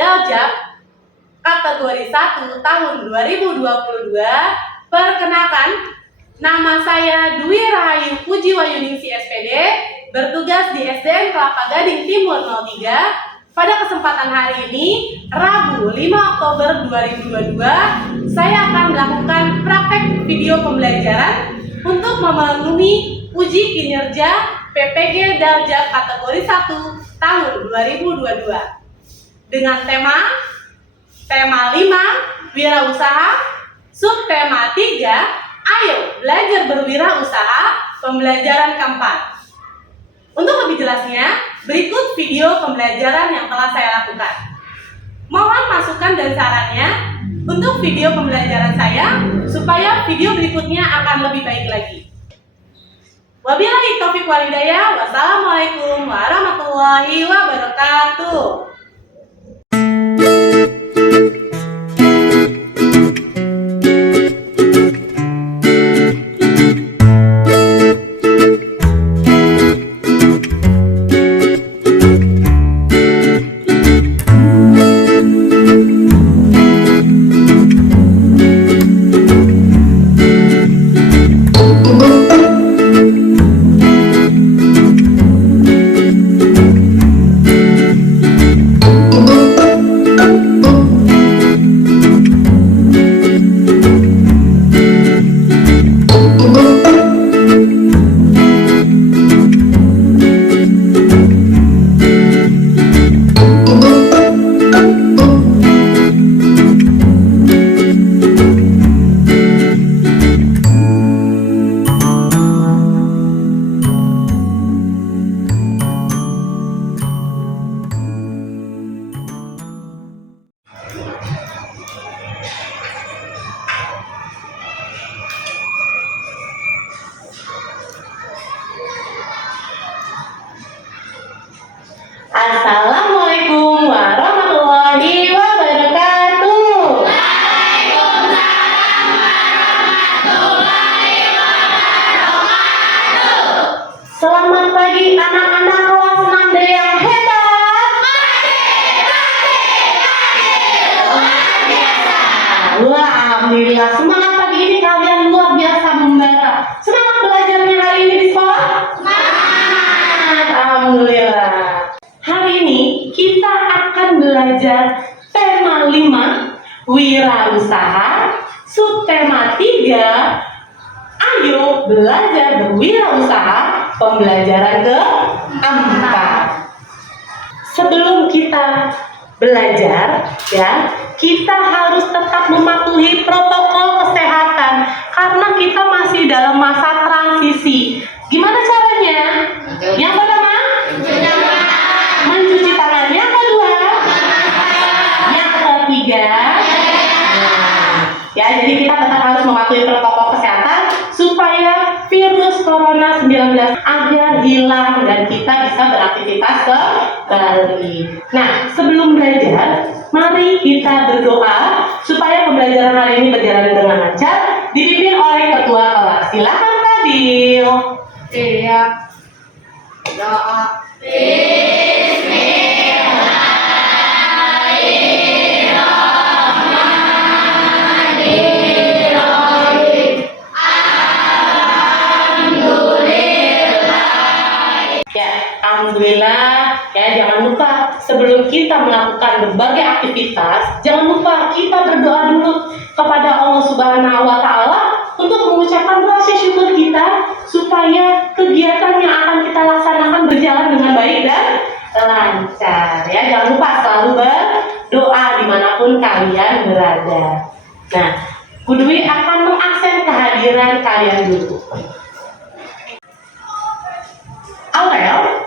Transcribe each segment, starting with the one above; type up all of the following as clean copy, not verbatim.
Daljak kategori 1 tahun 2022. Perkenalkan, nama saya Dwi Rahayu Puji Wayuningsi SPD, bertugas di SDN Kelapa Gading Timur 03. Pada kesempatan hari ini, Rabu 5 Oktober 2022, saya akan melakukan praktek video pembelajaran untuk memenuhi uji kinerja PPG Daljak kategori 1 tahun 2022 dengan tema 5 wirausaha, subtema 3 ayo belajar berwirausaha, pembelajaran keempat. Untuk lebih jelasnya, berikut video pembelajaran yang telah saya lakukan. Mohon masukan dan sarannya untuk video pembelajaran saya supaya video berikutnya akan lebih baik lagi. Wabillahi taufiq wal hidayah. Wassalamualaikum warahmatullahi wabarakatuh. Assalamualaikum warahmatullahi wabarakatuh. Waalaikumsalam warahmatullahi wabarakatuh. Selamat pagi anak-anak kelas 6D yang hebat. Luar biasa. Wah, alhamdulillah, semangat pagi ini kalian luar biasa membara. Semangat belajarnya hari ini di sekolah? Semangat. Alhamdulillah. Hari ini kita akan belajar tema 5 wirausaha, subtema 3 ayo belajar berwirausaha, pembelajaran keempat. Sebelum kita belajar ya, kita harus tetap mematuhi protokol kesehatan karena kita masih dalam masa transisi. Gimana caranya? Yang pertama, mencuci tangan. Yang kedua, yang ketiga, ya, jadi kita tetap harus mematuhi protokol kesehatan supaya virus corona 19 agar hilang dan kita bisa beraktivitas kembali. Nah, sebelum belajar, mari kita berdoa supaya pembelajaran hari ini berjalan dengan lancar, dipimpin oleh ketua kelas. Silakan Fadil. Iya. Doa. Alhamdulillah, ya, jangan lupa sebelum kita melakukan berbagai aktivitas, jangan lupa kita berdoa dulu kepada Allah Subhanahu wa Ta'ala untuk mengucapkan rasa syukur kita supaya kegiatan yang akan kita laksanakan berjalan dengan baik dan lancar. Ya, jangan lupa selalu berdoa dimanapun kalian berada. Nah, Bu Dwi akan mengaksen kehadiran kalian dulu. Aurel,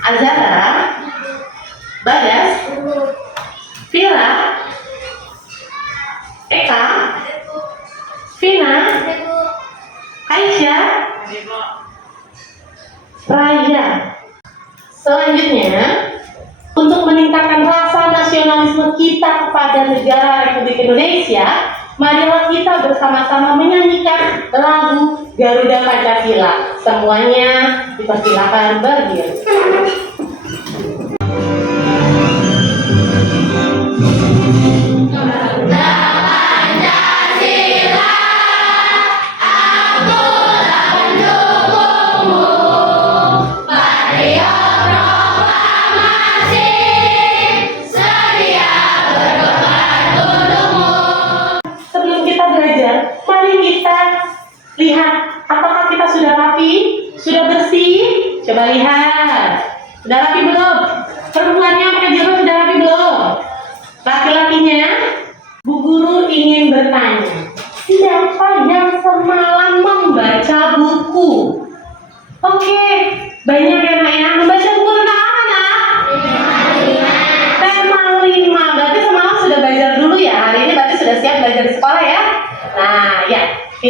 Azara, Bagas, Vila, Eka, Vina, Aisyah, Raya. Selanjutnya, untuk meningkatkan rasa nasionalisme kita kepada negara Republik Indonesia, marilah kita bersama-sama menyanyikan lagu Garuda Pancasila. Semuanya dipersilakan berdiri.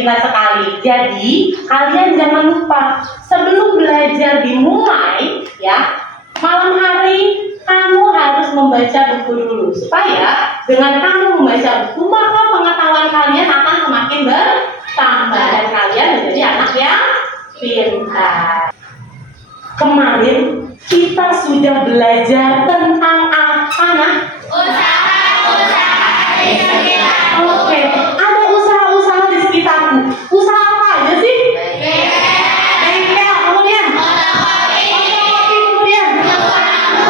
kita sekali. Jadi kalian jangan lupa sebelum belajar dimulai ya, malam hari kamu harus membaca buku dulu supaya dengan kamu membaca buku maka pengetahuan kalian akan semakin bertambah dan kalian menjadi anak yang pintar. Kemarin kita sudah belajar tentang apa, nah? Usaha-usaha di sekitarku. Oke, ada usaha-usaha di sekitarku. Usaha apa aja sih? Bengkel, kemudian Fotokopi. fotokopi, kemudian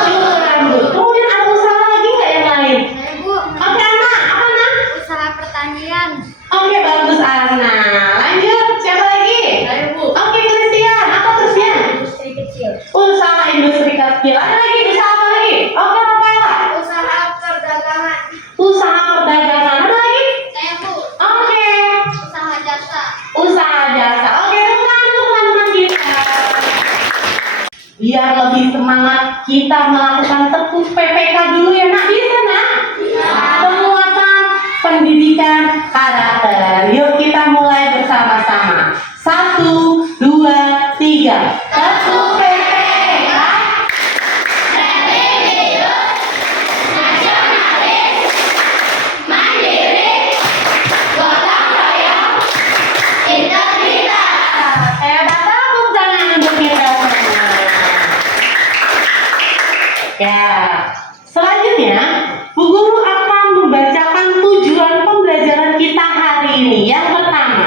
cukur rambut. Kemudian ada usaha lagi nggak yang lain? Bu, Oke, Ana, apa Ana? usaha pertanian. Oke, bagus Ana. Lanjut, siapa lagi? Oke, Christian. Apa Christian? Industri kecil. Usaha industri kecil. Ada lagi usaha apa lagi? Oke, Rafaela. Usaha perdagangan. Usaha perdagangan. Ada lagi? Saya Bu, Oke. usaha jasa. Usaha jasa. Oke, teman-teman kita. Biar lebih semangat, kita melakukan tekuk PPK dulu ya, Nak. Bisa, Nak? Penguatan pendidikan karakter. Yuk kita mulai bersama-sama. 1, 2, 3. Tekuk PPK. Religius, nasionalis, mandiri, gotong royong, integritas. Hebat, tepuk tangan untuk kita semua. Ya, selanjutnya Bu Guru akan membacakan tujuan pembelajaran kita hari ini. Yang pertama,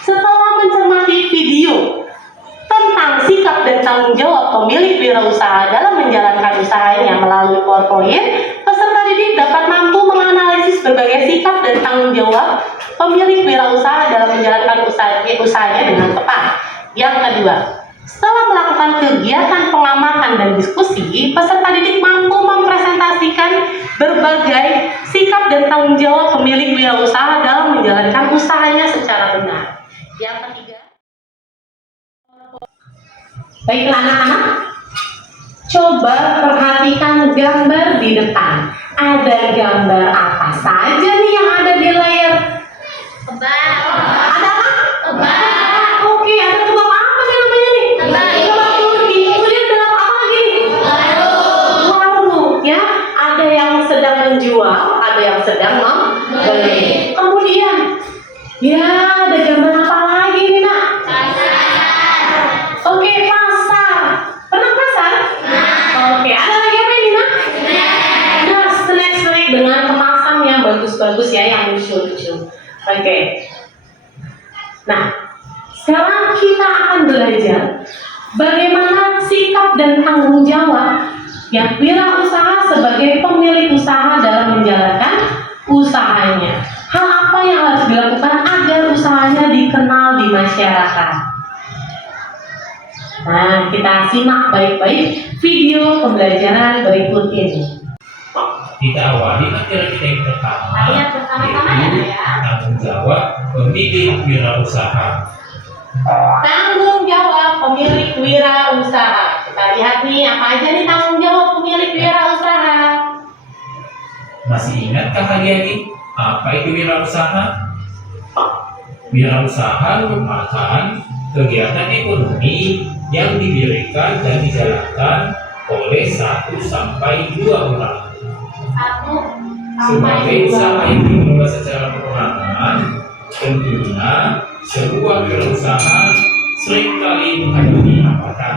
setelah mencermati video tentang sikap dan tanggung jawab pemilik wirausaha dalam menjalankan usahanya melalui PowerPoint, peserta didik dapat mampu menganalisis berbagai sikap dan tanggung jawab pemilik wirausaha dalam menjalankan usahanya dengan tepat. Yang kedua, setelah melakukan kegiatan pengamatan dan diskusi, peserta didik mampu mempresentasikan berbagai sikap dan tanggung jawab pemilik wirausaha dalam menjalankan usahanya secara benar. Yang ketiga, baiklah anak-anak, coba perhatikan gambar di depan. Ada gambar apa saja nih yang ada di layar? Kebab. Ada apa? Kebab. Oke, ada kebab apa nih namanya nih? Kebab. Kebab Turki. Kemudian kebab apa lagi? Warung, ya. Ada yang sedang menjual, ada yang sedang membeli. Kemudian, ya ada gambar apa lagi nih, Nak? Oke, pasar. Pernah pasar? Oke, ada lagi apa ini, Nak? Nah, snack-snack dengan kemasan yang bagus-bagus ya, yang lucu-lucu. Oke. Nah, sekarang kita akan belajar bagaimana sikap dan tanggung jawab yang wirausaha sebagai pemilik usaha dalam menjalankan usahanya. Hal apa yang harus dilakukan agar usahanya dikenal di masyarakat? Nah, kita simak baik-baik video pembelajaran berikut ini. Kita awali materi kita yang pertama, Lihat bersama-sama ya. tanggung jawab pemilik wirausaha. Tanggung jawab pemilik wirausaha. Kita lihat nih, apa aja nih tanggung jawab pemilik wirausaha? Masih ingatkah kalian nih apa itu wirausaha? Wirausaha merupakan kegiatan ekonomi yang didirikan dan dijalankan oleh 1 sampai 2 orang. 1 Sebagai sampai 2. usaha yang dikelola secara perorangan, tentunya sebuah wirausaha seringkali menghadapi hambatan.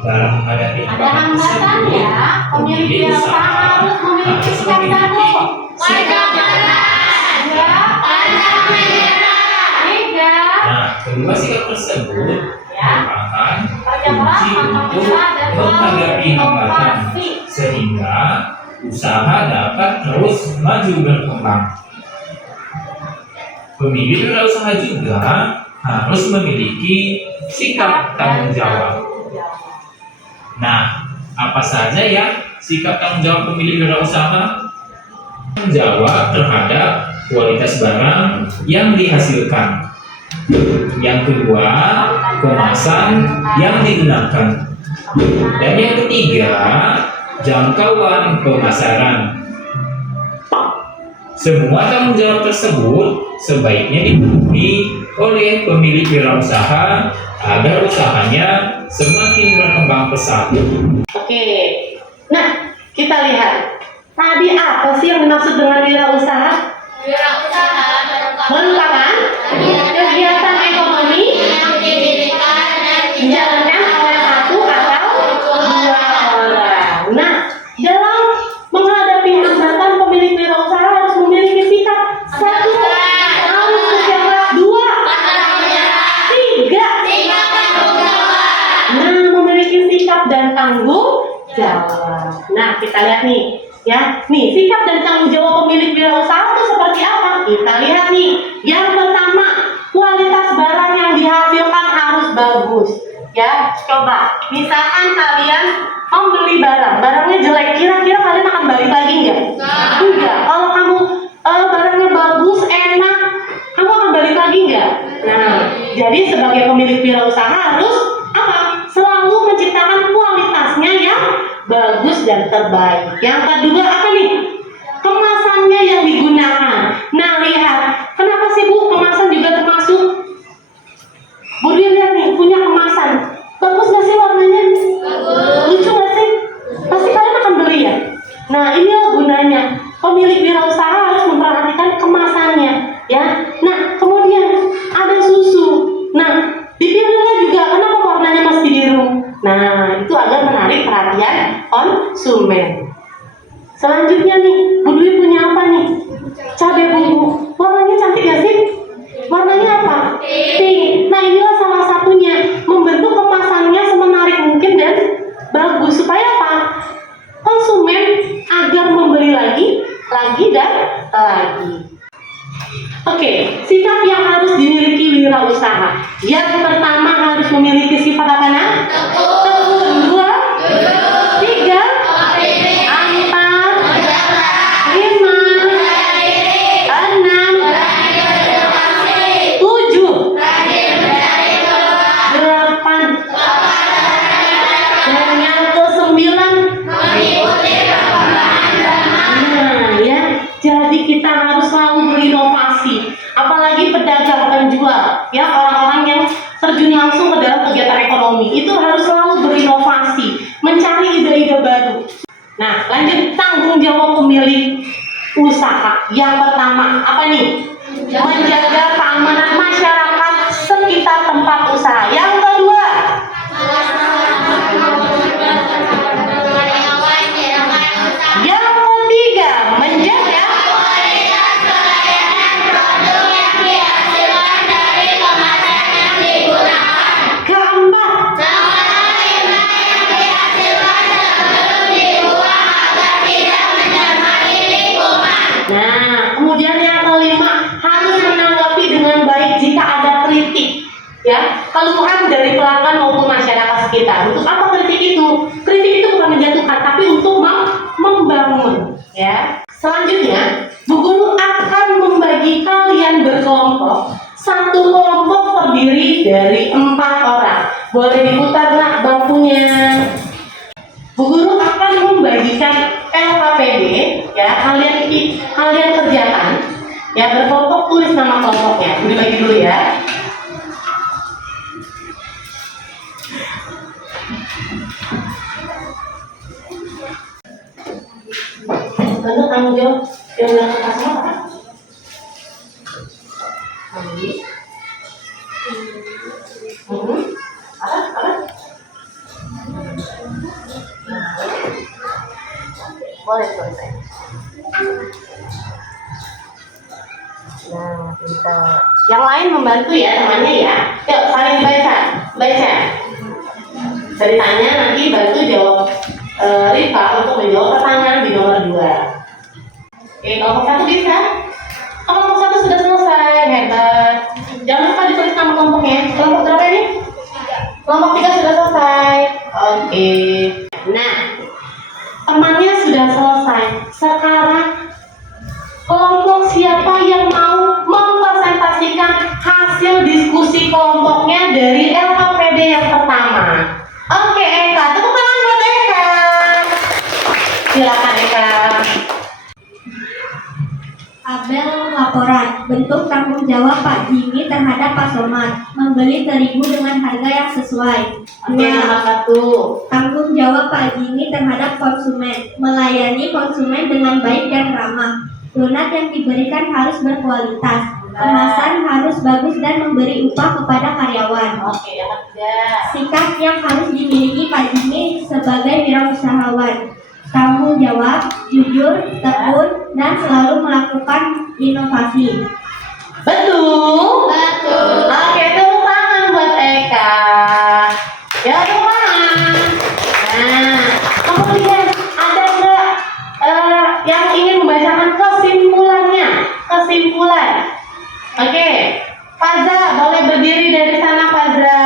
Dalam menghadapi Ada hambatan ya, pemilik wirausaha harus memiliki sikap tangguh. Wajah keras. Ya, Pantang menyerah. tiga. Nah, kedua sikap tersebut merupakan Kerja keras, kunci pantang untuk menyerah, dan menghadapi hambatan inovasi. sehingga usaha dapat terus maju berkembang. Pemilik wirausaha juga harus memiliki sikap tanggung jawab. Nah, apa saja ya sikap tanggung jawab pemilik wirausaha? Tanggung jawab terhadap kualitas barang yang dihasilkan. Yang kedua, kemasan yang digunakan. Dan yang ketiga, jangkauan pemasaran. Semua tanggung jawab tersebut sebaiknya dipenuhi oleh pemilik wirausaha agar usahanya semakin berkembang pesat. Oke, nah kita lihat tadi apa sih yang dimaksud dengan wirausaha? Wirausaha Merupakan kegiatan ekonomi yang didirikan dan dijalankan oleh satu atau dua orang. Nah, dalam menghadapi hambatan pemilik wirausaha harus memiliki sikap satu, harus menjaga dua, tiga. Nah, memiliki sikap dan tanggung jawab. Nah, kita lihat nih, ya. Nih, sikap dan tanggung jawab pemilik wirausaha itu seperti apa? Kita lihat nih. Yang pertama, kualitas barang yang dihasilkan harus bagus. Ya, coba. Misalkan kalian membeli barang, barangnya jelek, kira-kira kalian akan balik lagi nggak? Enggak. Kalau kamu barangnya bagus, enak, kamu akan balik lagi nggak? Nah, jadi sebagai pemilik wirausaha harus apa? Selalu menciptakan kualitasnya yang bagus dan terbaik. Yang kedua apa nih? Kemasannya yang digunakan. Nah, lihat, kenapa sih Bu kemasan juga termasuk? Bu lihat nih, punya kemasan. Bagus nggak sih warnanya? Lucu nggak sih? Pasti kalian akan beli ya? Nah, inilah gunanya. Pemilik wirausaha harus memperhatikan kemasannya, ya. Nah, kemudian ada susu. Nah, dipilihnya juga kenapa warnanya masih biru. Nah, itu agar menarik perhatian konsumen. Selanjutnya nih, Bu Dwi punya apa nih? Cabai bumbu. Warnanya cantik gak sih? Warnanya apa? Pink. Nah, inilah salah satunya, membentuk kemasannya semenarik mungkin dan bagus supaya apa? Konsumen agar membeli lagi dan lagi. Oke, sikap yang harus dimiliki wirausaha. Yang pertama harus memiliki sifat apa nak? Tekun. Dua, tiga, empat, lima, enam, tujuh, delapan, dan yang ke-9. Nah, ya, jadi kita harus selalu berinovasi. Apalagi pedagang, penjual, ya orang-orang yang terjun langsung ke dalam kegiatan ekonomi itu harus selalu berinovasi, mencari ide-ide baru. Nah, lanjut tanggung jawab pemilik usaha. Yang pertama apa nih? Menjaga keamanan masyarakat sekitar tempat usaha. Yang kedua, yang ketiga, menjaga keempat, nah, kemudian yang kelima, harus menanggapi dengan baik jika ada kritik, ya, keluhan dari pelanggan maupun masyarakat sekitar. Untuk apa kritik itu? Kritik itu bukan menjatuhkan, tapi untuk membangun, ya. Selanjutnya, Bu Guru akan membagi kalian berkelompok. Satu kelompok terdiri dari 4 orang. Boleh diputar nak bangkunya. Bu Guru akan membagikan LKPD, ya, kalian kerjakan, ya, berkelompok, tulis nama kelompoknya. Bu dibagi dulu ya. Bentuk tanggung jawab yang dilakukan sama apa? Apa? Boleh selesai. Nah, pintar. Yang lain membantu ya temannya ya. Yuk, saling baca. Ceritanya nanti bantu jawab Rifa untuk menjawab pertanyaan di nomor 2. Oke, kelompok 1 bisa? Kelompok 1 sudah selesai, hebat. Jangan lupa ditulis nama kelompoknya. Kelompok berapa ini? Kelompok 3 sudah selesai. Oke. Nah, temannya sudah selesai. Sekarang kelompok siapa yang mau mempresentasikan hasil diskusi kelompoknya dari LKPD yang pertama? Oke, Eka, tepuk tangan buat Eka. Silakan Eka. Tabel laporan. Bentuk tanggung jawab Pak Jimmy terhadap Pak Somad. Membeli terigu dengan harga yang sesuai. Oke, nomor 1. Tanggung jawab Pak Jimmy terhadap konsumen. Melayani konsumen dengan baik dan ramah. Donat yang diberikan harus berkualitas. Kemasan harus bagus dan memberi upah kepada karyawan. Oke, yang ketiga. Sikap yang harus dimiliki Pak Jimmy sebagai wirausahawan. Tanggung jawab, jujur, tekun, dan selalu melakukan inovasi. Betul? Betul. Oke, tepuk tangan buat Eka. Ya, tepuk tangan. Nah, kemudian ada nggak yang ingin membacakan kesimpulannya? Kesimpulan. Oke, Faza, boleh berdiri dari sana, Faza.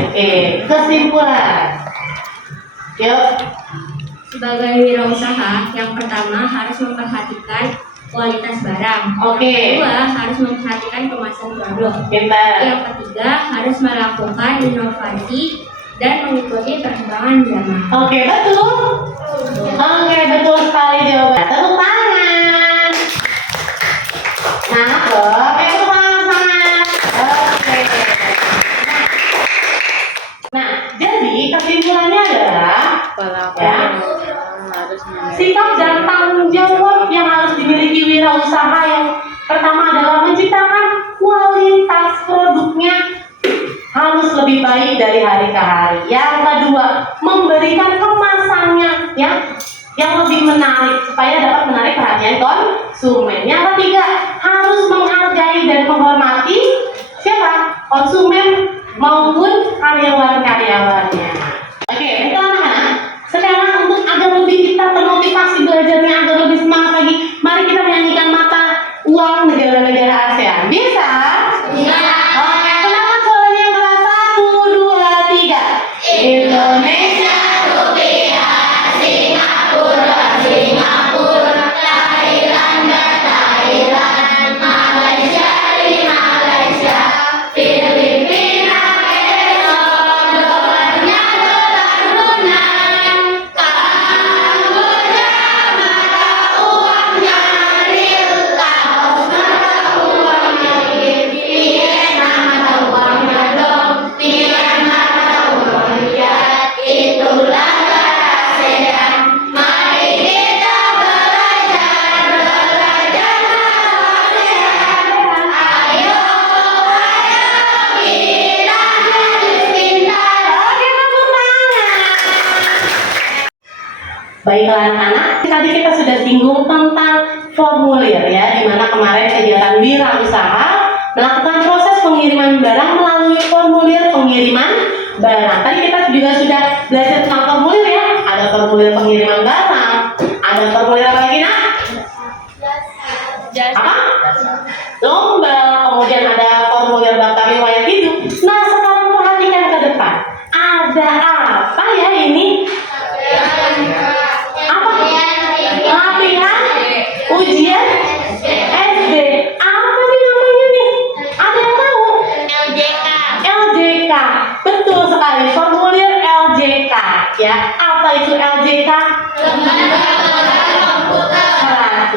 Oke, kesimpulan. Yuk. Sebagai wirausaha, yang pertama harus memperhatikan kualitas barang. Oke. Kedua, harus memperhatikan kemasan produk. Pintar. Yang ketiga, harus melakukan inovasi dan mengikuti perkembangan zaman. Oke, betul. Oke, betul sekali jawaban. Tepuk tangan. Nah, oke, tepuk tangan sangat. Oke. Nah, jadi kesimpulannya adalah ya, sikap dan tanggung jawab yang harus dimiliki wirausaha yang pertama adalah menciptakan kualitas produknya harus lebih baik dari hari ke hari. Yang kedua, memberikan kemasannya yang lebih menarik supaya dapat menarik perhatian konsumen. Yang ketiga, harus menghargai dan menghormati siapa? Konsumen maupun karyawan-karyawannya. Oke, itu anak-anak. Sekarang untuk agar lebih kita termotivasi belajarnya agar lebih semangat lagi, mari kita menyanyikan mata uang negara-negara ASEAN. Bisa? Iya. Oke, kenapa suaranya yang kelas 1, 2, 3. Indonesia, Rupiah, Singapura, Singapura, Thailand, Thailand, Malaysia, Malaysia, Filipina, peso, dolarnya dolar Brunei, Kamboja, mata uangnya riel, Laos, mata uangnya ringgit, Vietnam, mata uangnya dong, Myanmar, mata uangnya kyat, itulah ASEAN. Mari kita belajar ASEAN. Ayo, kita jadi pintar. Oke, tepuk tangan. Baiklah anak-anak, tadi kita sudah singgung tentang formulir ya, di mana kemarin kegiatan wirausaha melakukan proses pengiriman barang melalui formulir pengiriman barang. Tadi kita juga sudah belajar tentang formulir ya. Ada formulir pengiriman barang, ada formulir apa lagi nak? Apa? Lomba, kemudian ada formulir daftar riwayat hidup. Nah, sekarang perhatikan ke depan. Ada apa ya ini? Apa? Latihan ujian SD. Apa nih namanya nih? Ada yang tahu? LJK. Betul sekali, formulir LJK ya. Apa itu LJK?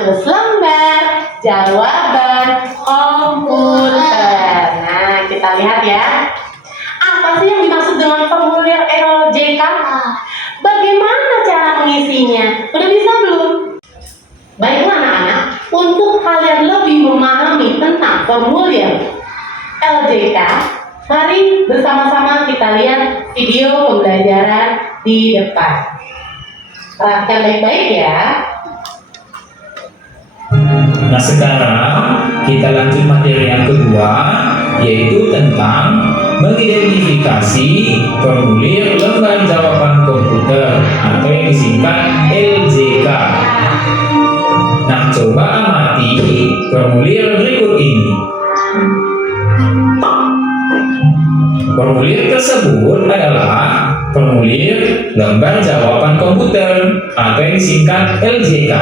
100 lembar jawaban komputer. Nah, kita lihat ya. Apa sih yang dimaksud dengan formulir LJK? Bagaimana cara mengisinya? Udah bisa belum? Baiklah anak-anak, untuk kalian lebih memahami tentang formulir LJK, mari bersama-sama kita lihat video pembelajaran di depan. Perhatikan baik-baik ya. Nah sekarang kita lanjut materi yang kedua, yaitu tentang mengidentifikasi formulir lembar jawaban komputer atau yang disingkat LJK. Nah coba amati formulir berikut ini. Formulir tersebut adalah formulir lembar jawaban komputer atau yang disingkat LJK.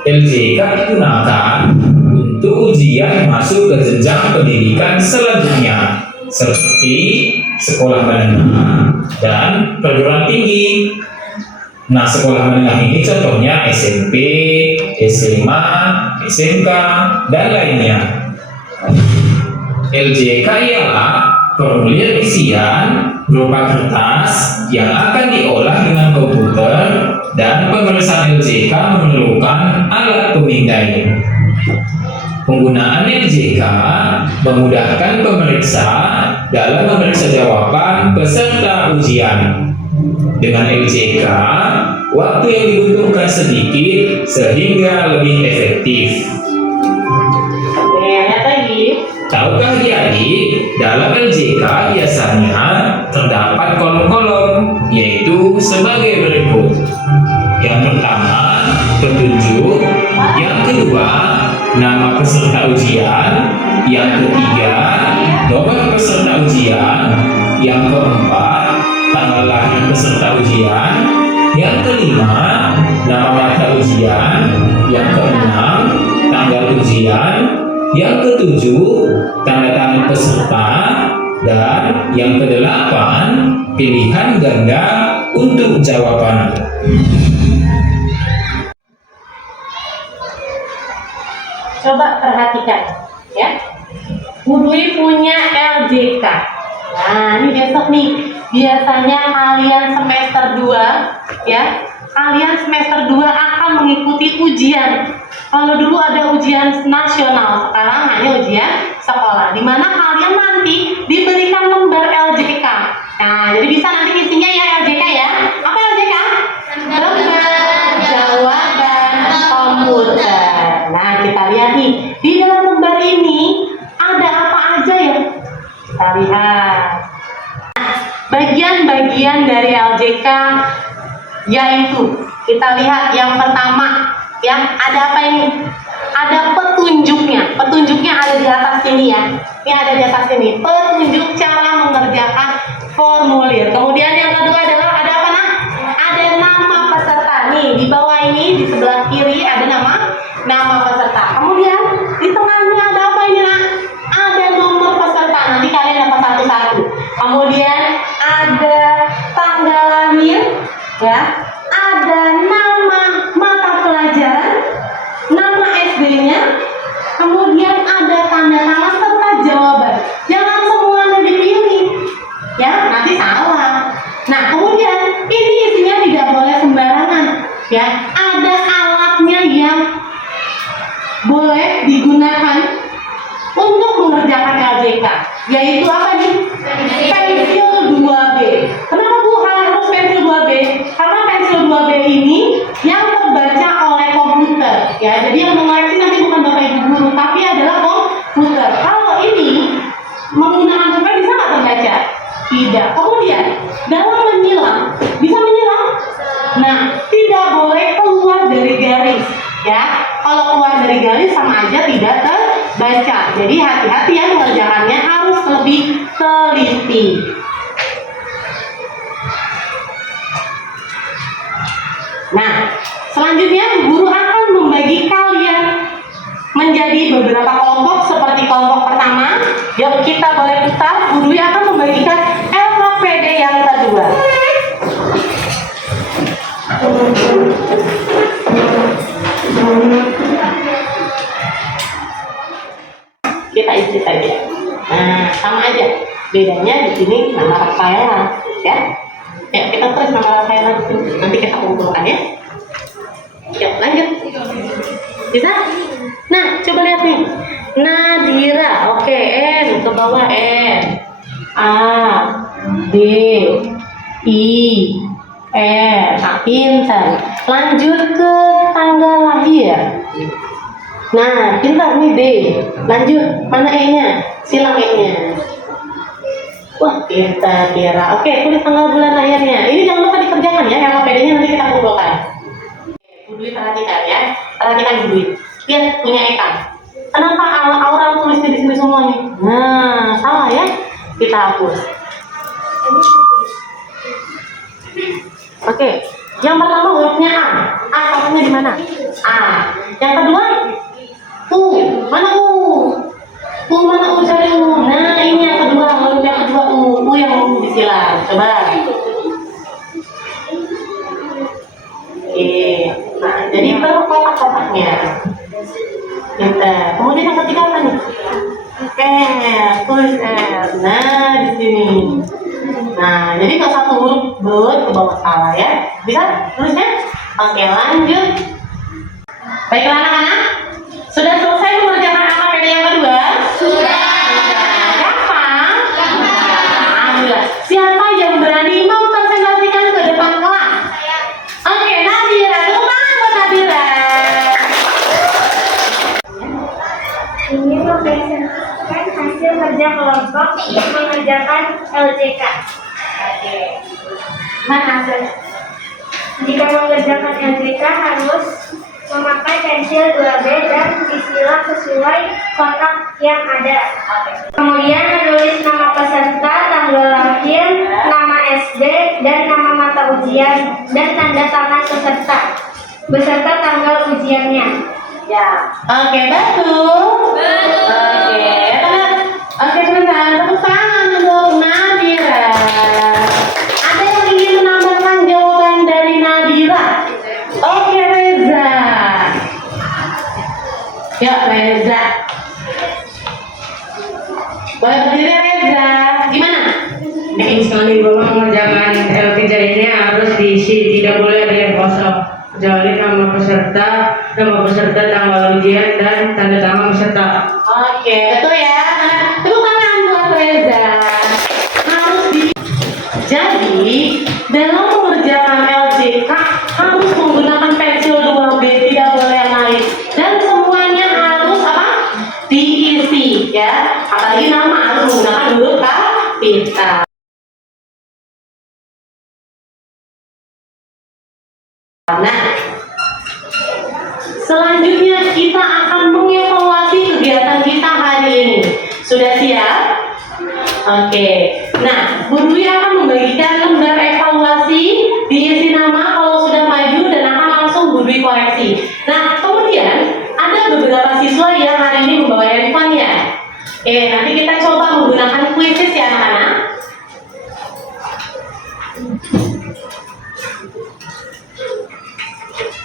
LJK digunakan untuk ujian masuk ke jenjang pendidikan selanjutnya seperti sekolah menengah dan perguruan tinggi. Nah, sekolah menengah ini contohnya SMP, SMA, SMK, dan lainnya. LJK ialah formulir isian berupa kertas yang akan diolah dengan komputer, dan pemeriksaan LJK memerlukan alat pemindai. Penggunaan LJK memudahkan pemeriksa dalam memeriksa jawaban peserta ujian. Dengan LJK, waktu yang dibutuhkan sedikit sehingga lebih efektif. Oke, lihat lagi. Tahukah adik, dalam LJK biasanya terdapat kolom-kolom, yaitu sebagai berikut. Yang pertama, petunjuk. Yang kedua, nama peserta ujian. Yang ketiga, nomor peserta ujian. Yang keempat, tanggal lahir peserta ujian. Yang kelima, nama mata ujian. Yang keenam, tanggal ujian. Yang ketujuh, tanda tangan peserta. Dan yang kedelapan, pilihan ganda untuk jawaban. Coba perhatikan ya. Bu Dwi punya LJK. Nah, ini besok nih. Biasanya kalian semester 2 ya. Kalian semester 2 akan mengikuti ujian. Kalau dulu ada ujian nasional, sekarang hanya ujian sekolah, di mana kalian nanti diberikan lembar LJK. Nah, jadi bisa nanti isinya ya LJK ya. Apa LJK? Lembar jawaban komputer. Nah, kita lihat nih, di dalam lembar ini ada apa aja ya? Kita lihat. Bagian-bagian dari LJK yaitu, kita lihat yang pertama, yang ada apa ini? Ada petunjuknya. Petunjuknya ada di atas sini ya. Ini ada di atas sini. Petunjuk cara mengerjakan formulir. Kemudian yang kedua adalah ada apa nak? Ada nama peserta. Nih di bawah ini, di sebelah kiri ada nama peserta. Kemudian di tengahnya ada apa ini nak? Ada nomor peserta. Nanti kalian dapat satu-satu. Kemudian ada tanggal lahir ya. Ada nama mata pelajaran, nama SD-nya, kemudian ada tanda tangan serta jawaban. Jangan semuanya dipilih, ya nanti salah. Nah kemudian ini isinya tidak boleh sembarangan, ya. Ada alatnya yang boleh digunakan untuk mengerjakan LJK, yaitu apa nih? Pensil 2B. Kenapa Bu harus pensil 2B? Karena pensil 2B ini yang terbaca oleh komputer, ya. Jadi yang mengoreksi nanti bukan Bapak Ibu guru, tapi adalah komputer. Kalau ini menggunakan pulpen bisa nggak terbaca? Tidak. Kemudian dalam menyilang, bisa menyilang? Nah, tidak boleh keluar dari garis, ya. Kalau keluar dari garis sama aja tidak terbaca. Jadi hati-hati ya, mengerjakannya harus lebih teliti. Nah, selanjutnya guru akan membagi kalian menjadi beberapa kelompok. Seperti kelompok pertama, yuk kita boleh putar. Guru akan membagikan LKPD yang kedua. Kita isi saja. Nah, sama aja. Bedanya di sini nama Rafaela, ya. Ya, kita tulis nama Rafaela di sini. Nanti kita kumpulkan ya. Yuk, lanjut. Bisa? Nah, coba lihat nih. Nadira, oke, N ke bawah N. A, D, I, R. Nah, pintar. Lanjut ke tanggal lahir. Nah, pintar nih D. Lanjut, mana E-nya? Silang E-nya. Wah, pintar Dira. Oke, tulis tanggal bulan lahirnya. Ini jangan lupa dikerjakan ya, LKPD-nya nanti kita kumpulkan. Bu Dwi perhatikan ya. Perhatikan Bu Dwi. Lihat punya Eka. Kenapa Aura tulisnya di sini semuanya? Nah, salah ya. Kita hapus. Oke. Yang pertama hurufnya A. A katanya di mana? A. Yang kedua U. Mana U? U mana U, cari U. Nah, ini yang kedua. Huruf yang kedua U. U yang disilang. Coba. Jadi per kotak-kotaknya. Kita. Kemudian yang ketiga apa nih? Tulis R. Nah, di sini. Nah, jadi kalau satu huruf ke bawah salah ya. Bisa tulisnya? Oke, lanjut. Baiklah anak-anak, sudah selesai mengerjakan AKPD yang kedua? Sudah. Gampang? Alhamdulillah. Siapa yang berani mempresentasikan ke depan kelas? Oke, Nadira. Tepuk tangan buat Nadira. Ini mempresentasikan hasil kerja kelompok mengerjakan LJK. Mana hasil? Jika mengerjakan LJK harus memakai pensil 2B dan disilang sesuai kotak yang ada. Kemudian menulis nama peserta, tanggal lahir, nama SD, dan nama mata ujian, dan tanda tangan peserta beserta tanggal ujiannya. Ya. Oke, betul. Oke, teman. Oke, teman. Tepuk tangan untuk Nadira. Ada yang ingin menambahkan jawaban dari Nadira? Oke, Reza. Ya, Reza. Boleh berdiri, Reza. Gimana? Ingin sekali bahwa mengerjakan LPJ ini harus diisi, tidak boleh ada yang kosong. Kecuali nama peserta, tanggal ujian, dan tanda tangan peserta. Oke, betul ya. Tepuk tangan buat Reza. Harus di. Jadi, dalam mengerjakan LJK harus menggunakan pensil 2B, tidak boleh yang lain. Dan semuanya harus apa? Diisi ya. Apalagi nama harus menggunakan huruf kapital. Nah, selanjutnya kita akan mengevaluasi kegiatan kita hari ini. Sudah siap? Oke. Nah, Bu Dwi akan membagikan lembar evaluasi, diisi nama kalau sudah maju dan akan langsung Bu Dwi koreksi. Nah, kemudian ada beberapa siswa yang hari ini membawa handphone ya. Oke, nanti kita coba menggunakan kuisis ya anak-anak.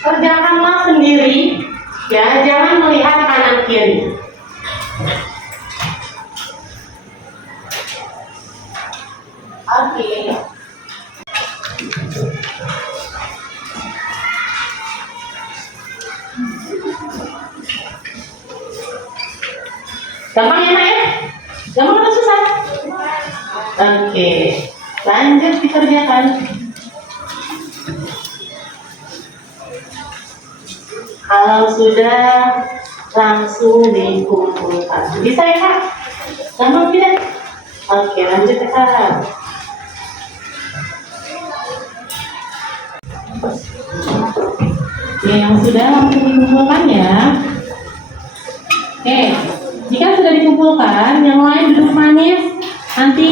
Kerjakanlah sendiri ya, jangan melihat kanan kiri. Oke. Gampang ya, Mak ya? Gampang atau susah? Oke. Lanjut dikerjakan. Kalau sudah langsung dikumpulkan. Bisa ya Kak? Gampang tidak? Oke, lanjut ya Kak. Oke, yang sudah langsung dikumpulkan ya. Oke, jika sudah dikumpulkan, yang lain duduk manis. Nanti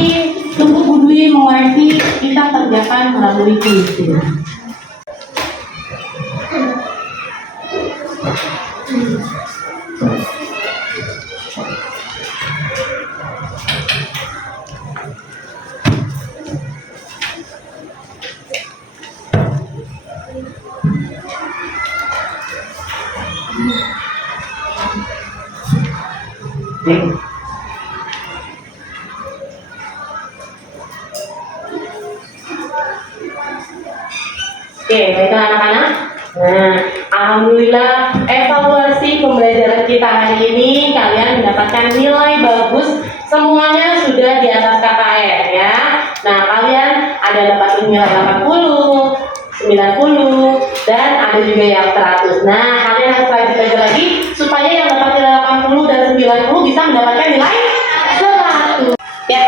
tunggu Bu Dwi mengoreksi, kita kerjakan melalui kuis. Oke, baiklah anak-anak. Nah, alhamdulillah evaluasi pembelajaran kita hari ini kalian mendapatkan nilai bagus. Semuanya sudah di atas KKR ya. Nah, kalian ada dapat nilai 80, 90, dan ada juga yang 100. Nah, kalian harus rajin belajar lagi supaya yang dapat nilai 80 dan 90 bisa mendapatkan nilai 100. Ya.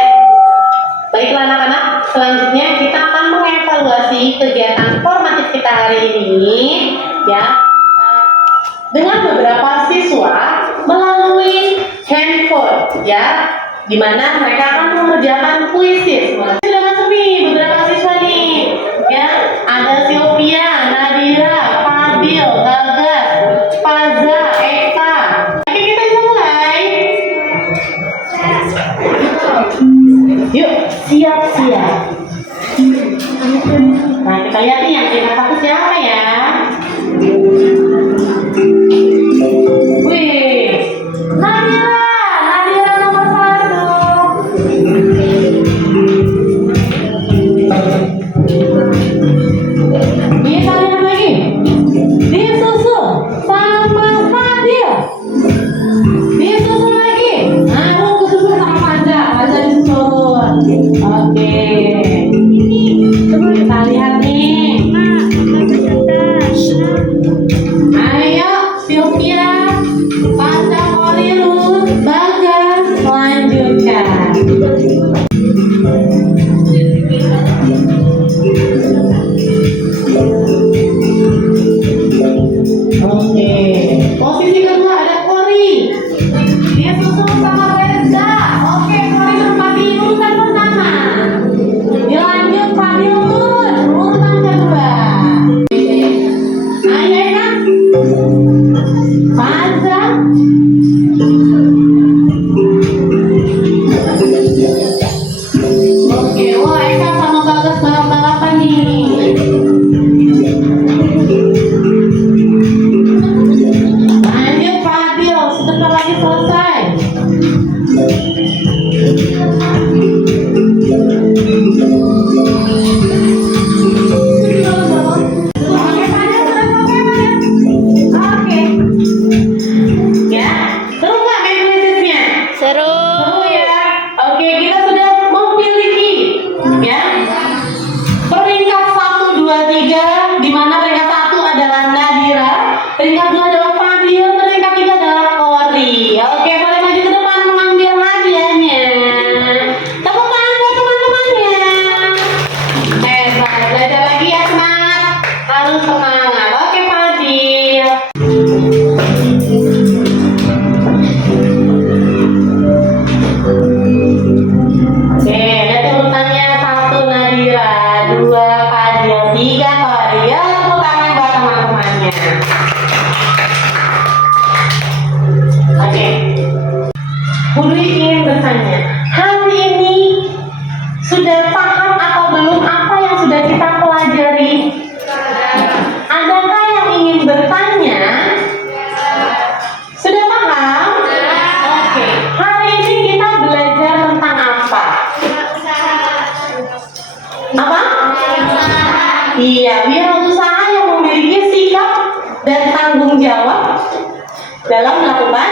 Baiklah anak-anak, selanjutnya kita akan mengevaluasi kegiatan formatif kita hari ini ya, dengan beberapa siswa melalui handphone ya, di mana mereka akan mengerjakan kuisis. Sudah masuk nih beberapa siswa nih ya, ada Sylvia, Nadira, Fadil, Gagas, Faza, Eka. Oke, kita bisa mulai. Yuk, siap-siap. Nah, kita lihat nih yang kita satu siapa ya? Ya, tepuk tangan buat teman-temannya. Oke. Bu Dwi ingin bertanya, hari ini sudah paham atau belum apa yang sudah kita pelajari? Adakah yang ingin bertanya? Sudah paham? Oke. Hari ini kita belajar tentang apa? Apa? Iya, wirausaha yang memiliki sikap dan tanggung jawab dalam melakukan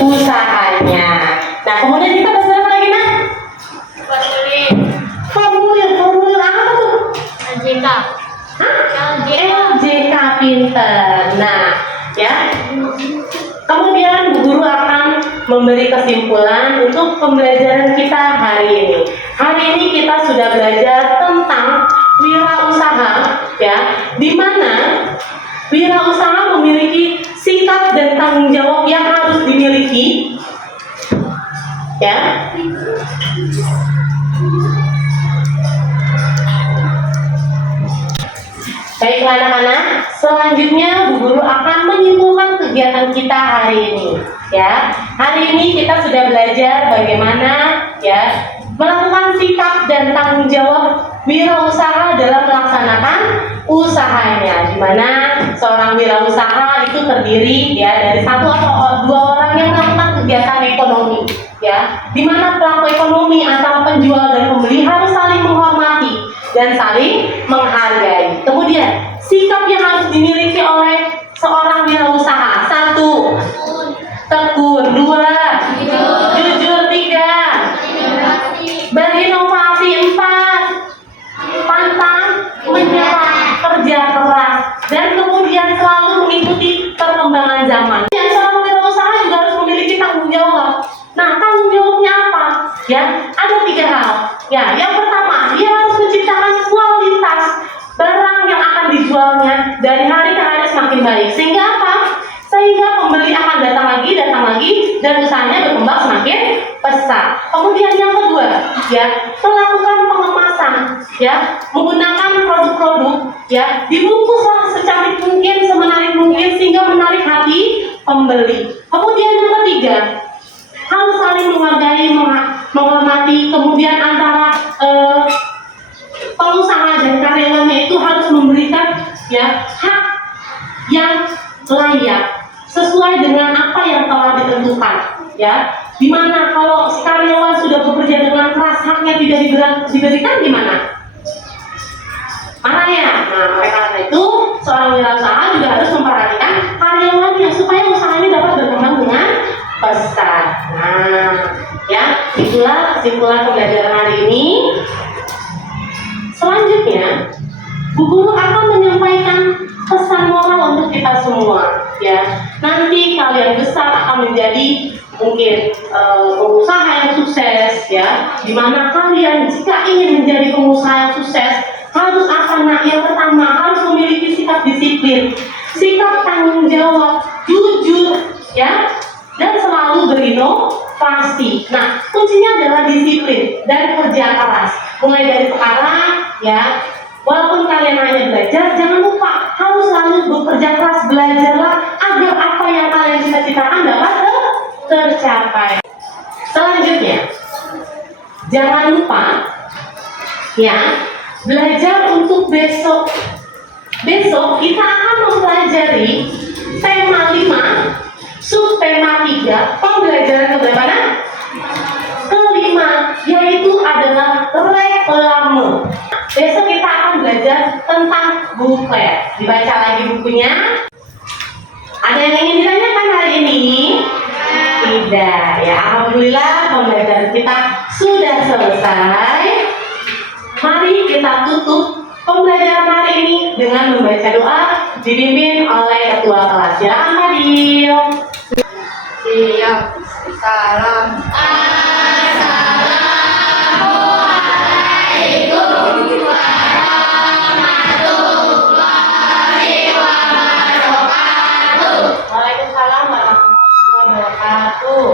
usahanya. Nah, kemudian kita belajar apa lagi, Nak? Formulir apa tuh? LJK. Hah? LJK pinter. Nah, ya. Kemudian Bu Guru akan memberi kesimpulan untuk pembelajaran kita hari ini. Hari ini kita sudah belajar tentang wirausaha, ya, di mana wirausaha memiliki sikap dan tanggung jawab yang harus dimiliki, ya. Baiklah anak-anak, selanjutnya Bu Guru akan menyimpulkan kegiatan kita hari ini. Ya, hari ini kita sudah belajar bagaimana ya melakukan sikap dan tanggung jawab wirausaha dalam melaksanakan usahanya. Di mana seorang wirausaha itu terdiri ya dari satu atau dua orang yang melakukan kegiatan ekonomi. Ya, di mana pelaku ekonomi antara penjual dan pembeli harus saling menghormati dan saling menghargai. Kemudian, sikap yang harus dimiliki oleh seorang wirausaha. 1. Tekun. 2. Jujur. 3. Berinovasi. 4. Pantang menyerah, kerja keras, dan kemudian selalu mengikuti perkembangan zaman. Yang seorang wirausaha juga harus memiliki tanggung jawab. Nah, tanggung jawabnya apa? Ya, ada 3 hal. Ya, yang pertama, dia harus menciptakan kualitas barang yang akan dijualnya dari hari ke hari semakin baik. Sehingga apa? Sehingga pembeli akan datang lagi, dan usahanya berkembang semakin pesat. Kemudian yang kedua, ya, melakukan pengemasan, ya, menggunakan produk-produk, ya, dibungkuslah secantik mungkin, semenarik mungkin, sehingga menarik hati pembeli. Kemudian yang ketiga, harus saling menghargai, menghormati. Kemudian antara pengusaha dan karyawannya itu harus memberikan ya hak yang layak sesuai dengan apa yang telah ditentukan. Ya, dimana kalau si karyawan sudah bekerja dengan keras, haknya tidak diberikan gimana? Marah ya. Nah, oleh karena itu seorang wirausaha juga harus memperhatikan karyawannya supaya usahanya dapat berkembang dengan pesat. Nah, ya, itulah kesimpulan pembelajaran hari ini. Selanjutnya, Bu Guru akan menyampaikan pesan moral untuk kita semua. Ya, nanti kalian besar akan menjadi mungkin pengusaha yang sukses. Ya, dimana kalian jika ingin menjadi pengusaha yang sukses harus apa? Nah, yang pertama harus memiliki sikap disiplin, sikap tanggung jawab, jujur, ya, dan selalu berinovasi. Nah, kuncinya adalah disiplin dan kerja keras. Mulai dari sekarang, ya, walaupun kalian hanya belajar, jangan lupa harus selalu bekerja keras, belajarlah agar apa yang kalian cita-citakan dapat tercapai. Selanjutnya, jangan lupa, ya, belajar untuk besok. Besok kita akan mempelajari tema 5, subtema 3, pembelajaran keberapa? Kelima, yaitu adalah reklame. Besok kita akan belajar tentang buklet. Dibaca lagi bukunya. Ada yang ingin ditanyakan hari ini? Tidak. Ya, alhamdulillah pembelajaran kita sudah selesai. Mari kita tutup pembelajaran hari ini dengan membaca doa dipimpin oleh ketua kelas. Silakan Fadil. Siap. Salam. Waalaikumsalam warahmatullahi wabarakatuh.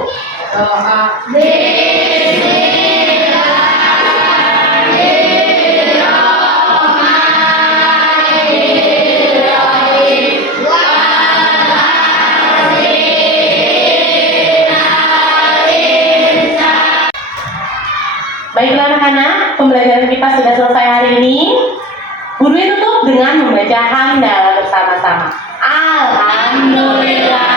Doa. Bismillahirrahmanirrahim. Baiklah anak-anak, pembelajaran kita sudah selesai hari ini. Guru tutup dengan membaca hamdalah bersama-sama. Alhamdulillah.